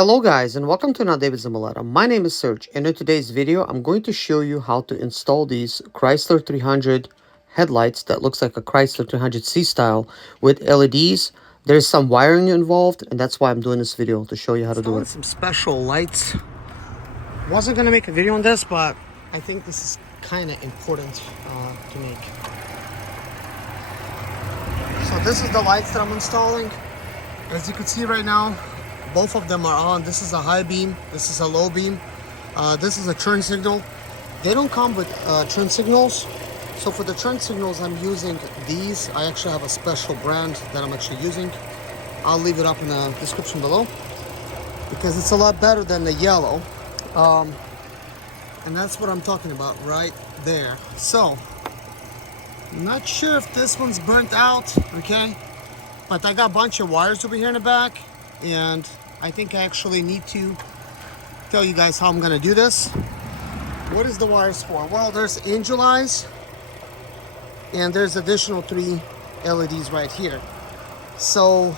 Hello guys and welcome to another David Zamaleta. My name is Serge and in today's video I'm going to show you how to install these Chrysler 300 headlights that looks like a Chrysler 300C style with LEDs. There's some wiring involved and that's why I'm doing this video to show you how to do it. Some special lights. Wasn't going to make a video on this, but I think this is kind of important to make. So this is the lights that I'm installing. As you can see right now, both of them are on. This is a high beam, this is a low beam, this is a turn signal. They don't come with turn signals, so for the turn signals I'm using these. I actually have a special brand that I'm actually using. I'll leave it up in the description below because it's a lot better than the yellow, and that's what I'm talking about right there. So I'm not sure if this one's burnt out, okay, but I got a bunch of wires over here in the back, and I think I actually need to tell you guys how I'm gonna do this. What is the wires for? Well, there's angel eyes and there's additional 3 LEDs right here. So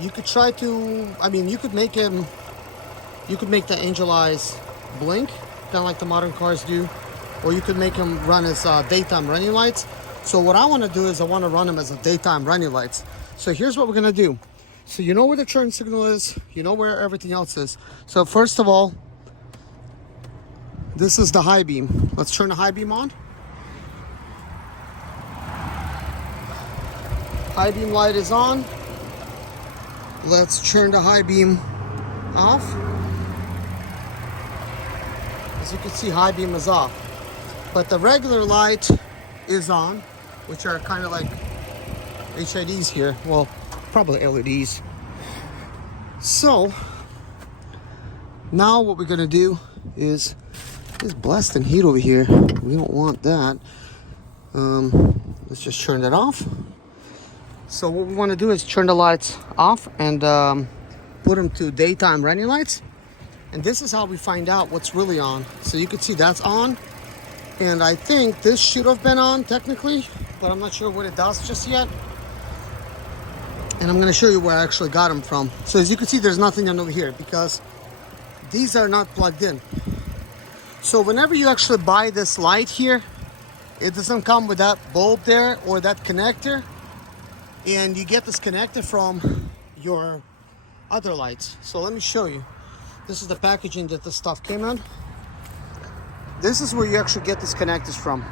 you could try to, you could make the angel eyes blink, kind of like the modern cars do, or you could make them run as daytime running lights. So what I want to do is I want to run them as a daytime running lights. So here's what we're gonna do. So you know where the turn signal is, you know where everything else is. So first of all, this is the high beam. Let's turn the high beam on. High beam light is on. Let's turn the high beam off. As you can see, high beam is off. But the regular light is on, which are kind of like HIDs here. Well, probably LEDs. So now what we're gonna do is this blasting heat over here. We don't want that. Let's just turn that off. So what we want to do is turn the lights off and put them to daytime running lights. And this is how we find out what's really on. So you can see that's on, and I think this should have been on technically, but I'm not sure what it does just yet. And I'm going to show you where I actually got them from. So as you can see, there's nothing on over here because these are not plugged in. So whenever you actually buy this light here, it doesn't come with that bulb there or that connector, and you get this connector from your other lights. So let me show you. This is the packaging that this stuff came in. This is where you actually get these connectors from.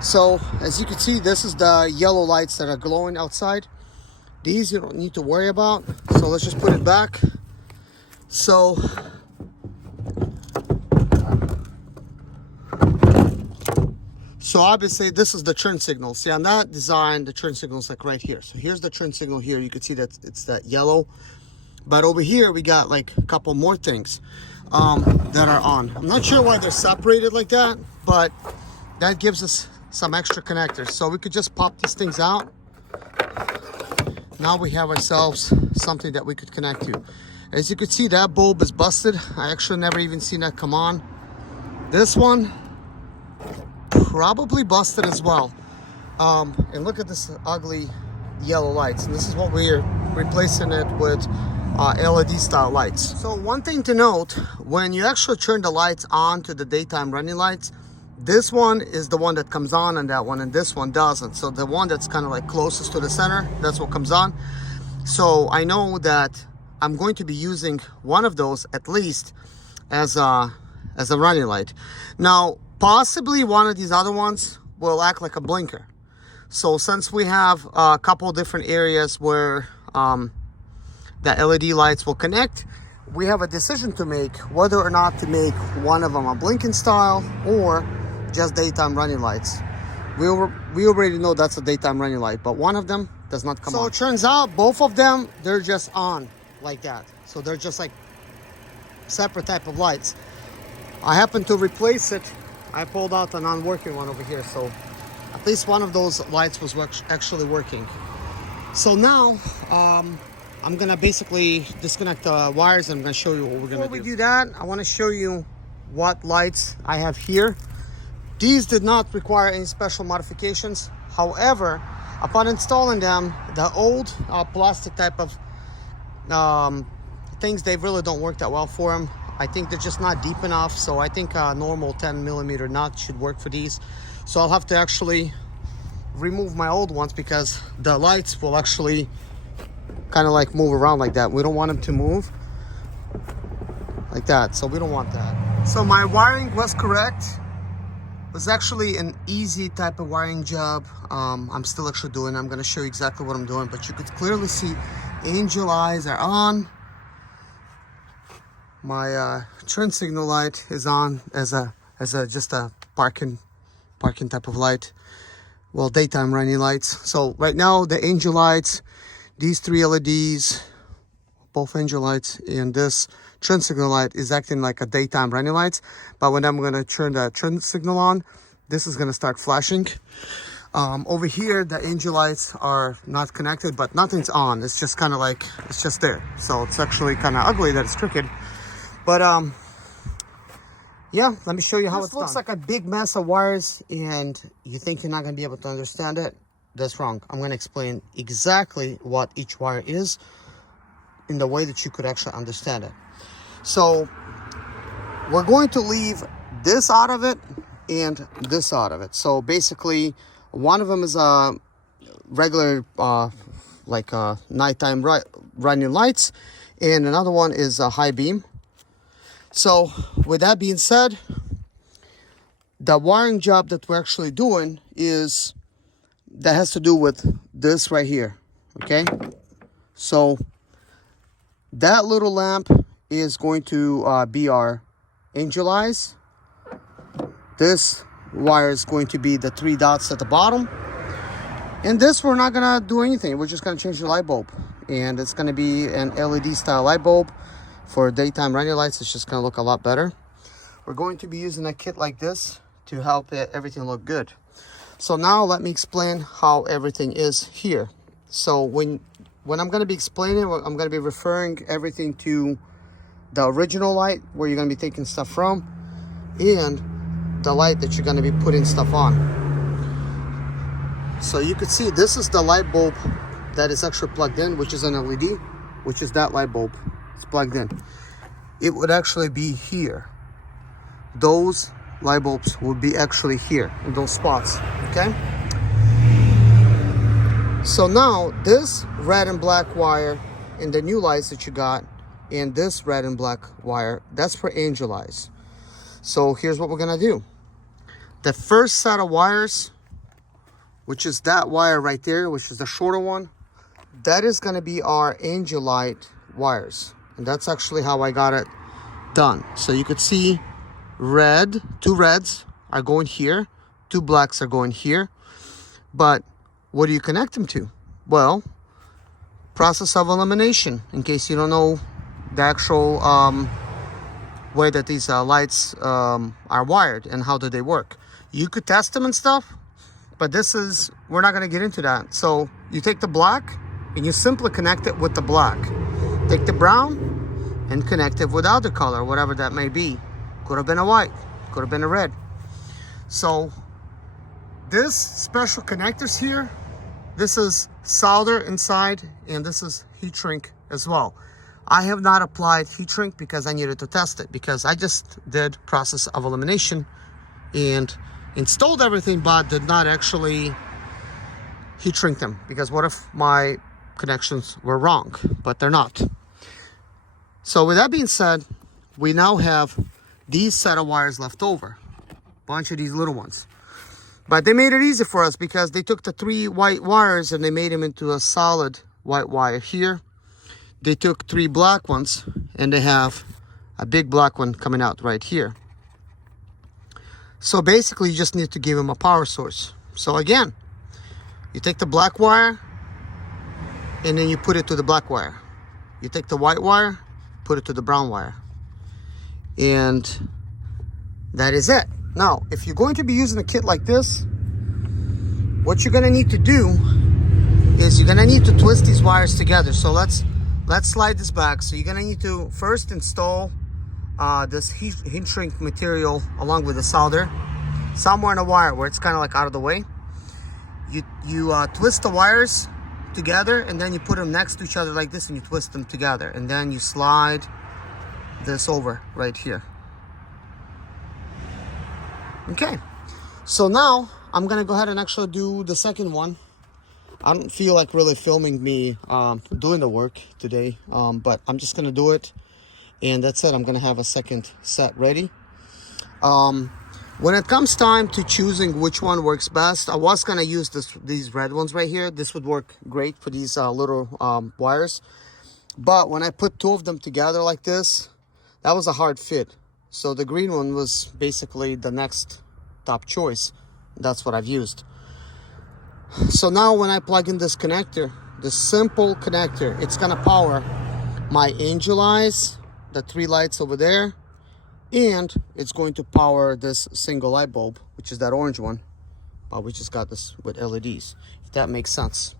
So as you can see, this is the yellow lights that are glowing outside. These you don't need to worry about, so let's just put it back. So obviously this is the turn signal. See, on that design, the turn signal is like right here. So here's the turn signal here. You can see that it's that yellow. But over here we got like a couple more things that are on. I'm not sure why they're separated like that, but that gives us some extra connectors. So we could just pop these things out. Now we have ourselves something that we could connect to. As you can see, that bulb is busted. I actually never even seen that come on. This one probably busted as well. And look at this ugly yellow lights. And this is what we're replacing it with, LED style lights. So one thing to note, when you actually turn the lights on to the daytime running lights, this one is the one that comes on and that one, and this one doesn't. So the one that's kind of like closest to the center, that's what comes on. So I know that I'm going to be using one of those at least as a running light. Now, possibly one of these other ones will act like a blinker. So since we have a couple different areas where the LED lights will connect, we have a decision to make whether or not to make one of them a blinking style or just daytime running lights. We already know that's a daytime running light, but one of them does not come on. So it turns out both of them, they're just on like that. So they're just like separate type of lights. I happened to replace it. I pulled out a non-working one over here, so at least one of those lights was actually working. So now I'm gonna basically disconnect the wires and I'm gonna show you what we're gonna do. Before we do that, I want to show you what lights I have here. These did not require any special modifications. However, upon installing them, the old plastic type of things, they really don't work that well for them. I think they're just not deep enough. So I think a normal 10mm nut should work for these. So I'll have to actually remove my old ones because the lights will actually kind of like move around like that. We don't want them to move like that, so we don't want that. So my wiring was correct. It was actually an easy type of wiring job. I'm still actually doing. I'm going to show you exactly what I'm doing, but you could clearly see angel eyes are on. My turn signal light is on as a just a parking type of light. Well, daytime running lights. So right now the angel lights, these 3 LEDs, both angel lights, and this turn signal light is acting like a daytime running lights. But when I'm gonna turn the turn signal on, this is gonna start flashing. Over here, the angel lights are not connected, but nothing's on. It's just kind of like, it's just there. So it's actually kind of ugly that it's crooked. But yeah, let me show you how it's done. Looks like a big mess of wires, and you think you're not gonna be able to understand it. That's wrong. I'm gonna explain exactly what each wire is in the way that you could actually understand it. So we're going to leave this out of it and this out of it. So basically, one of them is a regular like nighttime running lights, and another one is a high beam. So with that being said, the wiring job that we're actually doing is that has to do with this right here. Okay, so that little lamp is going to be our angel eyes. This wire is going to be the 3 dots at the bottom, and this we're not gonna do anything. We're just gonna change the light bulb, and it's gonna be an LED style light bulb. For daytime running lights, it's just gonna look a lot better. We're going to be using a kit like this to help everything look good. So now let me explain how everything is here. So when I'm gonna be explaining, I'm gonna be referring everything to the original light where you're gonna be taking stuff from, and the light that you're gonna be putting stuff on. So you could see this is the light bulb that is actually plugged in, which is an LED, which is that light bulb. It's plugged in. It would actually be here. Those light bulbs would be actually here in those spots. Okay, so now this red and black wire in the new lights that you got, and this red and black wire, that's for angel eyes. So here's what we're gonna do. The first set of wires, which is that wire right there, which is the shorter one, that is gonna be our angel light wires. And that's actually how I got it done. So you could see red, 2 reds are going here, 2 blacks are going here. But what do you connect them to? Well, process of elimination, in case you don't know the actual way that these lights are wired and how do they work. You could test them and stuff, but we're not gonna get into that. So you take the black and you simply connect it with the black. Take the brown and connect it with other color, whatever that may be. Could have been a white, could have been a red. So this special connectors here, this is solder inside, and this is heat shrink as well. I have not applied heat shrink because I needed to test it, because I just did process of elimination and installed everything, but did not actually heat shrink them, because what if my connections were wrong? But they're not. So with that being said, we now have these set of wires left over, bunch of these little ones. But they made it easy for us because they took the 3 white wires and they made them into a solid white wire here. They took 3 black ones and they have a big black one coming out right here. So basically you just need to give them a power source. So again, you take the black wire and then you put it to the black wire. You take the white wire, put it to the brown wire. And that is it. Now, if you're going to be using a kit like this, what you're gonna need to do is you're gonna need to twist these wires together. So let's slide this back. So you're gonna need to first install this heat shrink material along with the solder somewhere in the wire where it's kind of like out of the way. You twist the wires together, and then you put them next to each other like this, and you twist them together, and then you slide this over right here. Okay, so now I'm gonna go ahead and actually do the second one. I don't feel like really filming me doing the work today, but I'm just gonna do it, and that's it. I'm gonna have a second set ready. When it comes time to choosing which one works best, I was gonna use these red ones right here. This would work great for these little wires, but when I put two of them together like this, that was a hard fit. So the green one was basically the next top choice. That's what I've used. So now when I plug in this connector, this simple connector, it's gonna power my angel eyes, the 3 lights over there, and it's going to power this single light bulb, which is that orange one, but we just got this with LEDs, if that makes sense.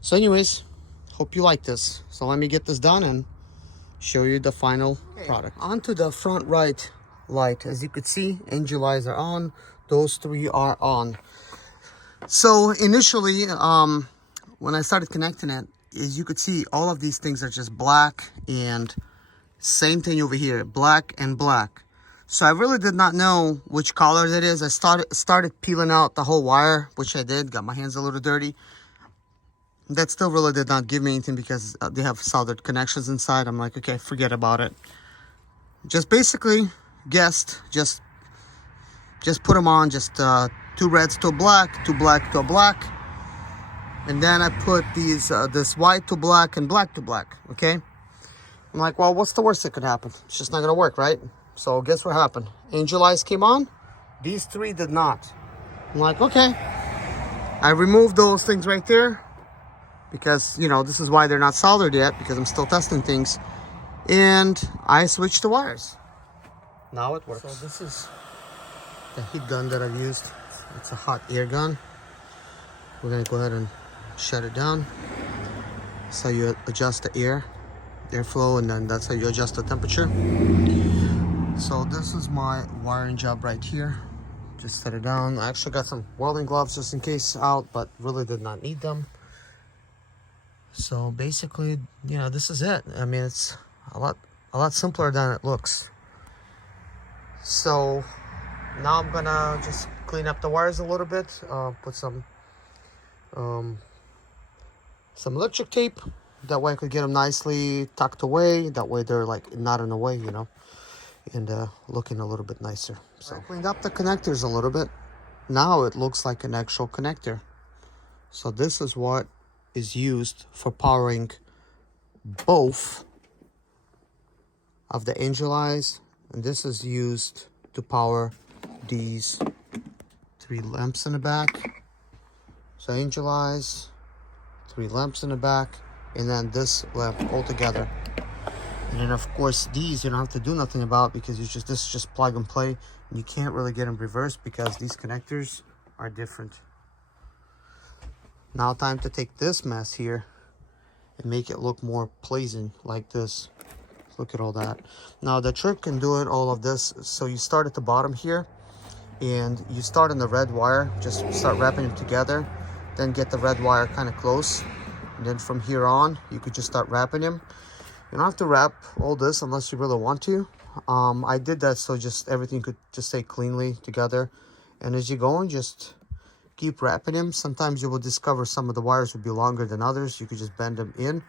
So anyways, hope you like this. So let me get this done and show you the final product. Onto the front right light. As you could see, angel eyes are on, those 3 are on. So initially, when I started connecting it, as you could see, all of these things are just black, and same thing over here, black and black. So I really did not know which color that is. I started peeling out the whole wire, which I did, got my hands a little dirty. That still really did not give me anything because they have soldered connections inside. I'm like, okay, forget about it. Just basically guessed, just put them on, just 2 reds to a black, 2 black to a black. And then I put these this white to black and black to black, okay? I'm like, well, what's the worst that could happen? It's just not gonna work, right? So guess what happened? Angel eyes came on, these 3 did not. I'm like, okay. I removed those things right there because, you know, this is why they're not soldered yet, because I'm still testing things. And I switched the wires. Now it works. So this is the heat gun that I've used. It's a hot air gun. We're gonna go ahead and shut it down. So you adjust the airflow, and then that's how you adjust the temperature. So this is my wiring job right here. Just set it down. I actually got some welding gloves just in case out, but really did not need them. So basically, you know, this is it. I mean, it's a lot simpler than it looks. So now I'm gonna just clean up the wires a little bit, put some electric tape. That way I could get them nicely tucked away. That way they're like not in the way, you know, and looking a little bit nicer. So I cleaned up the connectors a little bit. Now it looks like an actual connector. So this is what is used for powering both of the angel eyes, and this is used to power these 3 lamps in the back. So angel eyes, 3 lamps in the back, and then this lamp all together. And then of course these you don't have to do nothing about, because this is just plug and play, and you can't really get them reversed because these connectors are different. Now time to take this mess here and make it look more pleasing like this. Look at all that. Now the trick in doing all of this, so you start at the bottom here, and you start in the red wire, just start wrapping them together, then get the red wire kind of close, and then from here on you could just start wrapping them. You don't have to wrap all this unless you really want to. I did that so just everything could just stay cleanly together, and as you go on, just keep wrapping them. Sometimes you will discover some of the wires will be longer than others. You could just bend them in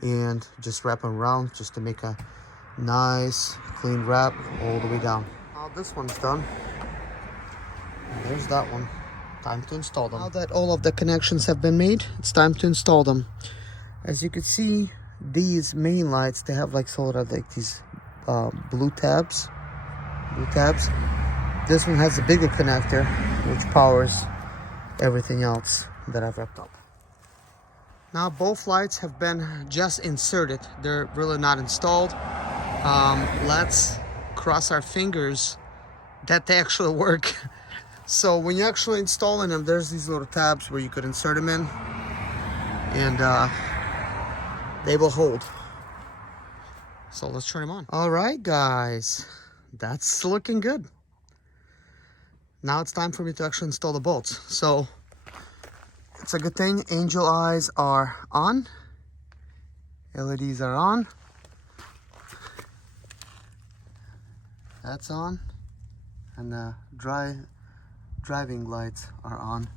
and just wrap them around just to make a nice clean wrap all the way down. Now this one's done. And there's that one. Time to install them. Now that all of the connections have been made, it's time to install them. As you can see, these main lights, they have like sort of like these blue tabs. This one has a bigger connector which powers everything else that I've wrapped up. Now both lights have been just inserted. They're really not installed. Let's cross our fingers that they actually work. So when you're actually installing them, there's these little tabs where you could insert them in, and they will hold. So let's turn them on. All right, guys, that's looking good. Now it's time for me to actually install the bolts. So it's a good thing angel eyes are on. LEDs are on. That's on. And the driving lights are on.